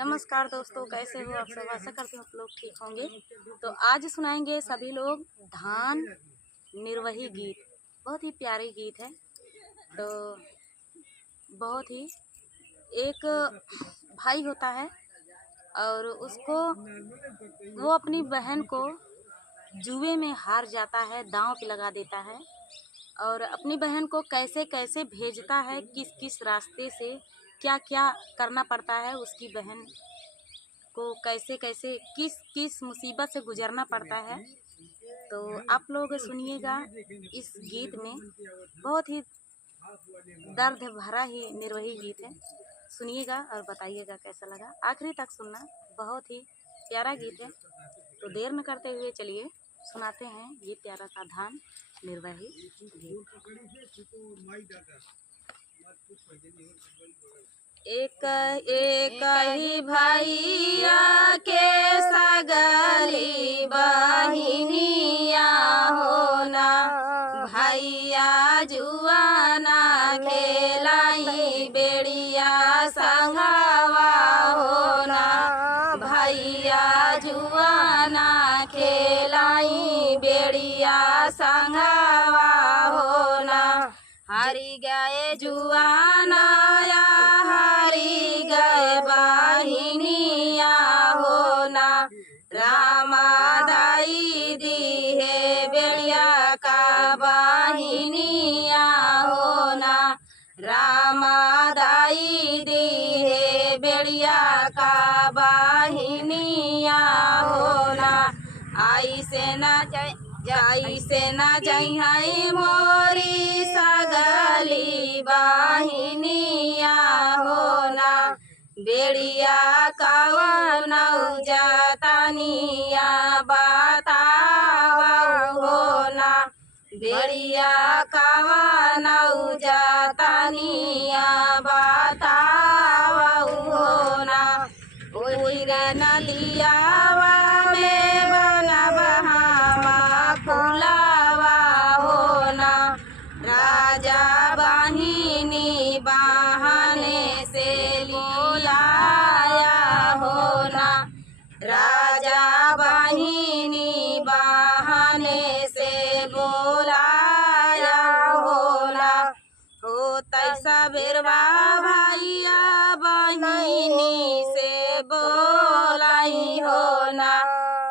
नमस्कार दोस्तों, कैसे हो आप सब। आशा करती हूँ आप लोग ठीक होंगे। तो आज सुनाएंगे सभी लोग धान निर्वही गीत। बहुत ही प्यारे गीत है। तो बहुत ही एक भाई होता है और उसको वो अपनी बहन को जुए में हार जाता है, दांव पे लगा देता है और अपनी बहन को कैसे कैसे भेजता है, किस किस रास्ते से क्या क्या करना पड़ता है, उसकी बहन को कैसे कैसे किस किस मुसीबत से गुजरना पड़ता है। तो आप लोग सुनिएगा इस गीत में, बहुत ही दर्द भरा ही निर्वही गीत है। सुनिएगा और बताइएगा कैसा लगा, आखिरी तक सुनना। बहुत ही प्यारा गीत है। तो देर न करते हुए चलिए सुनाते हैं ये प्यारा सा धान निर्वही गीत। एक एक ही भैया के सगली बहिनिया होना, भैया जुआना खेलाई बेड़िया संगवा होना, भैया जुआना खेलाई बेड़िया संगवा होना। हरी गए जुआना बहिनिया होना, रामा दाई दी है बेड़िया का बहिनिया होना, रामा दाई दी है बेड़िया का बहिनिया होना। आई से न जई मोरी सगली बहिनिया होना, बेड़िया कवनौ जातनिया बतावा होना, बेड़िया कवनौ जातनिया बतावा होना। उइर नदियावा में बनबहामा फुलावा होना, राजा बहिनी बहाने से लियाया होना, राजा बहिनी बहाने से बोलाया होना। हो तैसा बेरवा भैया बहिनी से बोलाई होना,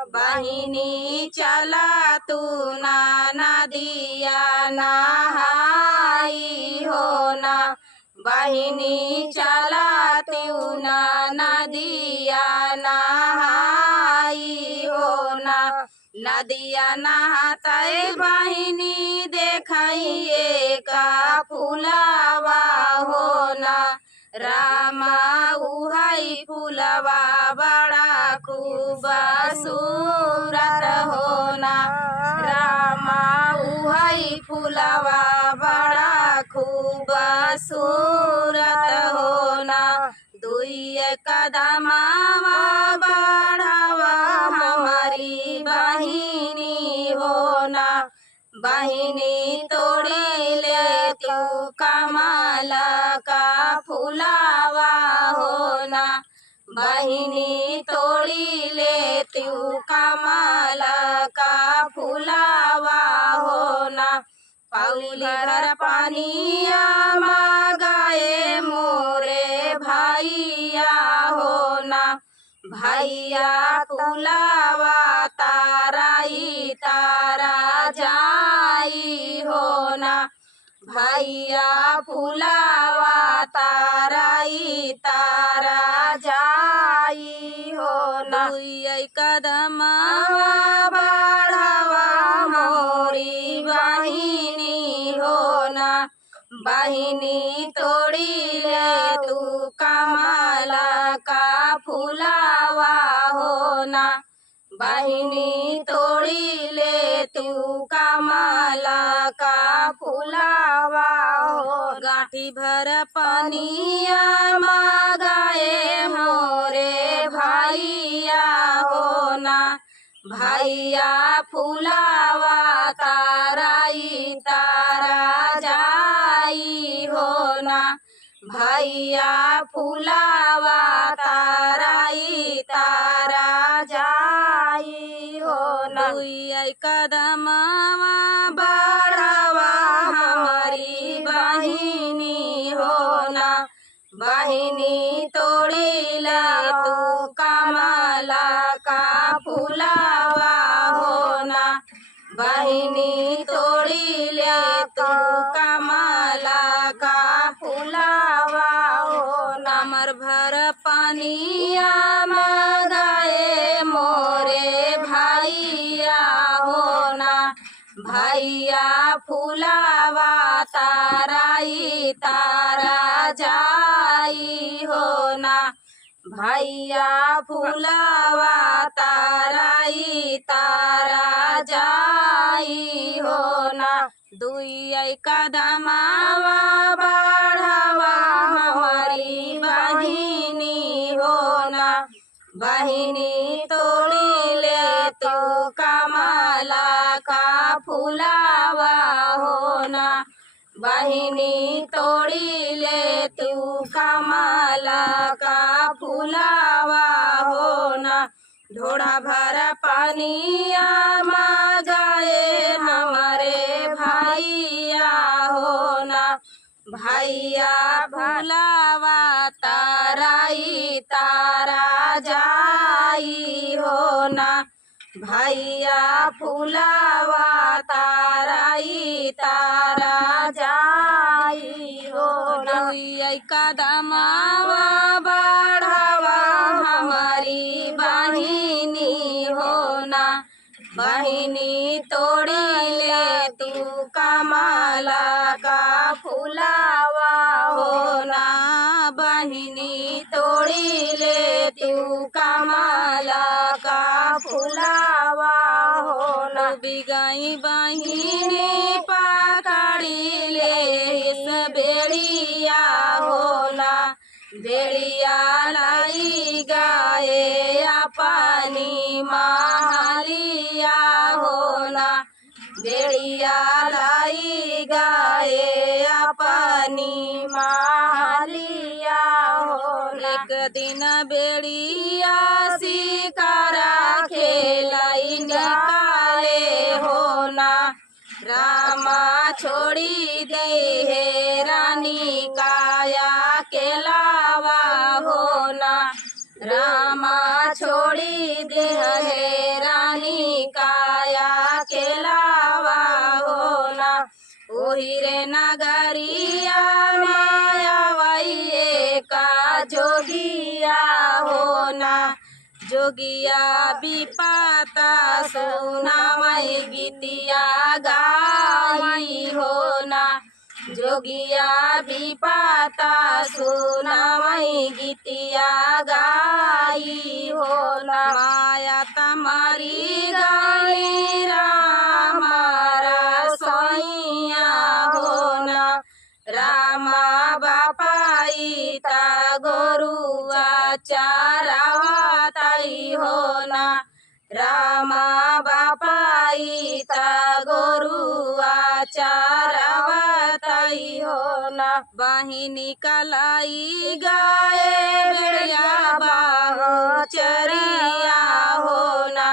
बहिनी चला तू ना नदिया नहाई होना, बहिनी चला तू ना नदिया नहाई होना। नदिया नहाते बहिनी देखिए का फुलावा होना, रामा उहाई फुलवा बड़ा खूबसूरत होना, रामा उहाई फुलवा बड़ा खूबसूरत होना। दुई कदमावा बढ़ावा हमारी बहिनी होना, बहिनी तोड़ी ले तू कमल का फुलावा होना, बहिनी तोड़ी ले तू कमल का फुलावा होना। पौलीर पानिया मांगाए मोरे भैया होना, भैया फुलावा ताराई तारा जाई होना, भैया फुलावा ताराई तारा जाई होना। दुई कदमावा बढ़ावा मोरी बहिनी होना, बहिनी तोड़ी ले तू कमल का फुलावा होना, बहिनी तोड़ी ले तू कमल का फुलावा हो। गाठी भर पनिया मांगाए मोरे भैया होना, भैया फुलावा ताराई तारा जाई होना, भैया फुलावा तारा कदमवा बढ़ावा हमारी बहिनी हो ना। बहिनी तोड़ी ले तू कमला का फुलावा हो ना। बहिनी तोड़ी ले तू कमला का फुलावा हो ना। मर भर पानिया मगाए मोरे भैया हो ना। भैया फुलावा ताराई तारा जाई हो ना। भैया फुलावा ताराई तारा जाई हो ना। दुई कदमावा बढ़ावा हमारी बहिनी हो ना। बहिनी तोड़ी ले तू कमला का फुलावा हो ना। बहिनी तोड़ी ले तू कमला का फुलावा हो ना। ढोड़ा भर पानिया मगाए हमारे भैया हो ना। भैया फुलावा ताराई तारा जाई हो ना। भैया फुलावा ताराई तारा जाई हो ना। कदमावा बढ़ावा हमारी बहिनी हो ना। बहिनी तोड़ी ले तू कमला का फुलावा हो ना। बहिनी तोड़ी ले तू कमला का फुलावा हो ना। बिगाई बहिनी पकड़ी ले इस बेड़िया हो ना। बेड़िया लाई गाए अपनी महलिया हो ना। बेड़िया लाई गाए अपनी महलिया हो ना। एक दिन बेड़िया शिकारा खेलाई निकाले हो ना। रामा छोड़ी दे है रानी काया केलावा हो ना। रामा छोड़ी दे है रानी काया केलावा हो ना। ओही रे नगरिया माया वही का जोगिया हो ना। जोगिया विपाता सुनावई गीतिया गाई हो ना। जोगिया विपाता सुनावई गीतिया गाई हो ना। माया तमारी गाई रामारा सोइया हो ना। रामा बापाई ता गोरुआ चारावा ताई हो ना। रामा बापाई ता गोरुआ चारावा ताई हो ना। बहिनी कलाई गाए बेड़िया बाहो चरिया हो ना।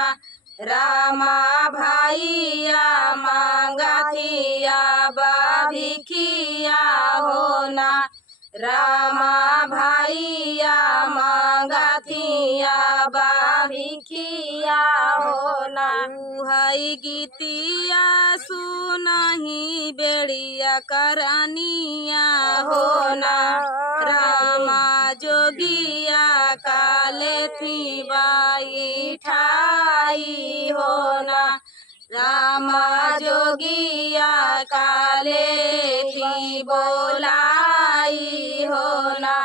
रामा भाईया मांगाथिया बाभिखिया हो ना। रामा भाईया मांगाथिया बाभिखिया हो ना। हई गीतिया सुनाही बेड़िया करानिया हो ना। रामा जोगिया काले थी बाई ठाई हो ना। रामा जोगिया काले थी बोलाई हो ना।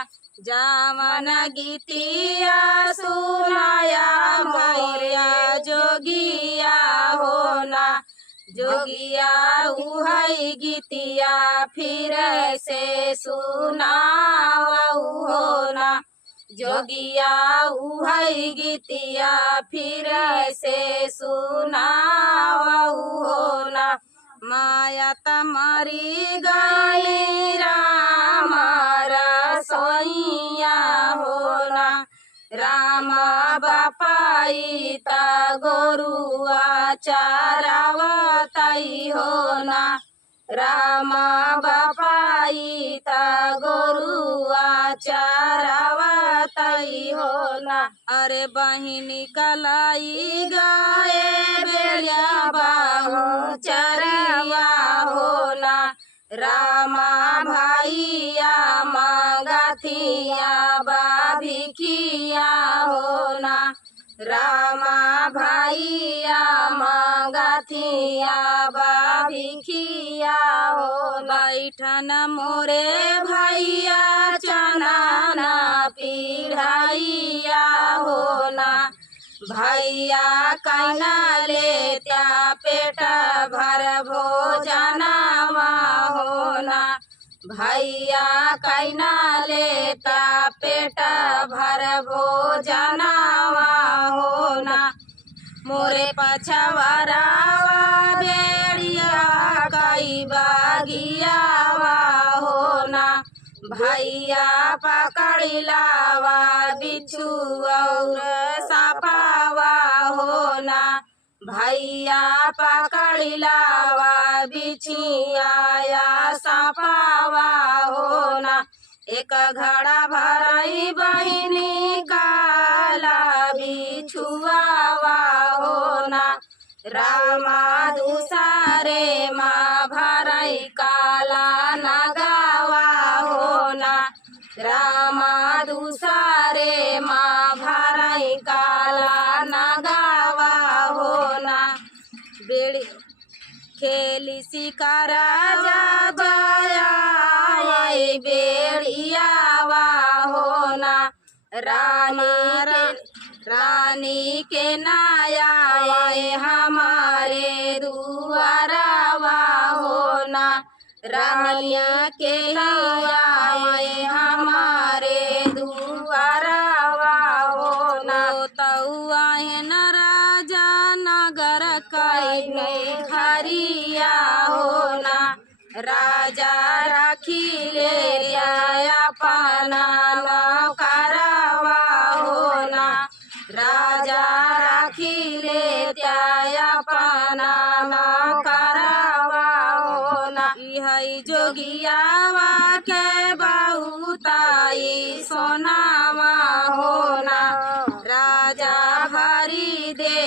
जावन गीतिया सुनाया मोरिया जोगिया हो ना। जोगिया उहाई गीतिया फिर से सुनावऊ हो ना। जोगिया उहाई गीतिया फिर से सुनावऊ हो ना। माया तमारी गाई रामारा सोइया हो ना। रामा बापाई ता गोरुआ चारावताई हो ना। रामा बापाई ता गोरुआ चारावताई हो ना। अरे बहिनी कलाई गाए बेड़िया बाहू चरिया हो ना। रामा भाईया मांगथिया बाभिखिया हो ना। रामा भाईया मांगथिया बाभिखिया हो। बैठन मोरे भैया चना ना पीढ़ाइया हो ना। भैया कहना ले त्या पेट भर भोजनवा हो ना। भैया कहना ले त्या पेट भर भोजनवा हो ना। मोरे पछवारावा बेड़िया कई बागियावा हो ना। भैया पकड़िलावा बिच्छू और सापावा हो ना। भैया पकड़िलावा बिछिया या सापावा हो ना। एक घड़ा भरई बहिनी काला बिछुआवा हो ना। रामा दूसरे माँ भरई काला नगावा हो ना। रामा दूसरे माँ भरई काला नगावा हो ना। बेड़ी खेली शिकारा जा जाया बेड़ियावा हो ना। रानी के नाया हमारे दुआरावा हो ना। रानी के नाया हमारे दुआरावा हो ना। तौआ न राजा नगर कई खरिया हो ना। राजा राखी ले अपना नौकरवा हो ना। राजा राखी ले अपना नौकरवा हो ना। यही जोगियावा के बहुताई सोनावा हो ना। राजा भरी दे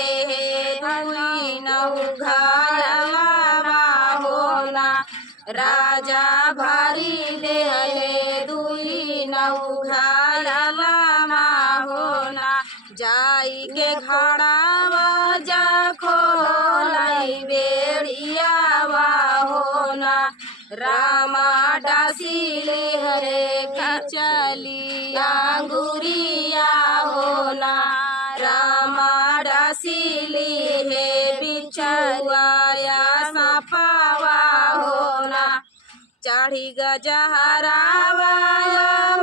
दुई नौघरवा हो ना। राजा भरी दे दुई नौघरवा हो ना। जाई के खड़ावा जा खोलाई बेड़ियावा हो ना। रामा डासिले हरे चली अंगुरिया हो ना। रामा डासिले हे बिछुआया सापावा हो ना। चढ़ी गजहरावा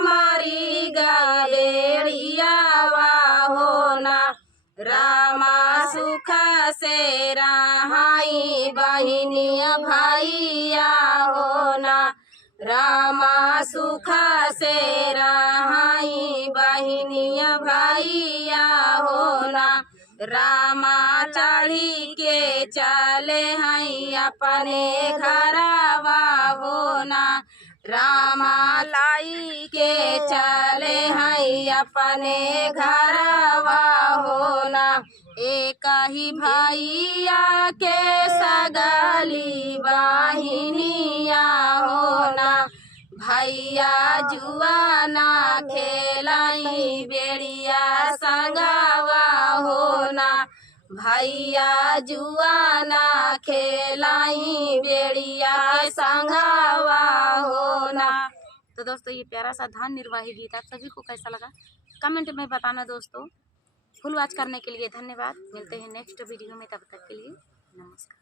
मारी बेड़ियावा हो ना। रामा सुख से रहाई बहिनिया भाईया हो ना। रामा सुख से रहाई बहिनिया भाईया हो ना। रामा चढ़ी के चले हैं अपने घरवा हो ना। रामा लाई के चले हैं अपने घरवा हो ना। एक ही भैया के सगली बहिनिया हो ना। भैया जुआना खेलाई बेड़िया संगवा हो ना। भैया जुआना खेलाई बेड़िया संगवा हो ना। तो दोस्तों ये प्यारा सा धान निर्वाही गीत आप सभी को कैसा लगा कमेंट में बताना दोस्तों। फुल वॉच करने के लिए धन्यवाद। मिलते हैं नेक्स्ट वीडियो में, तब तक के लिए नमस्कार।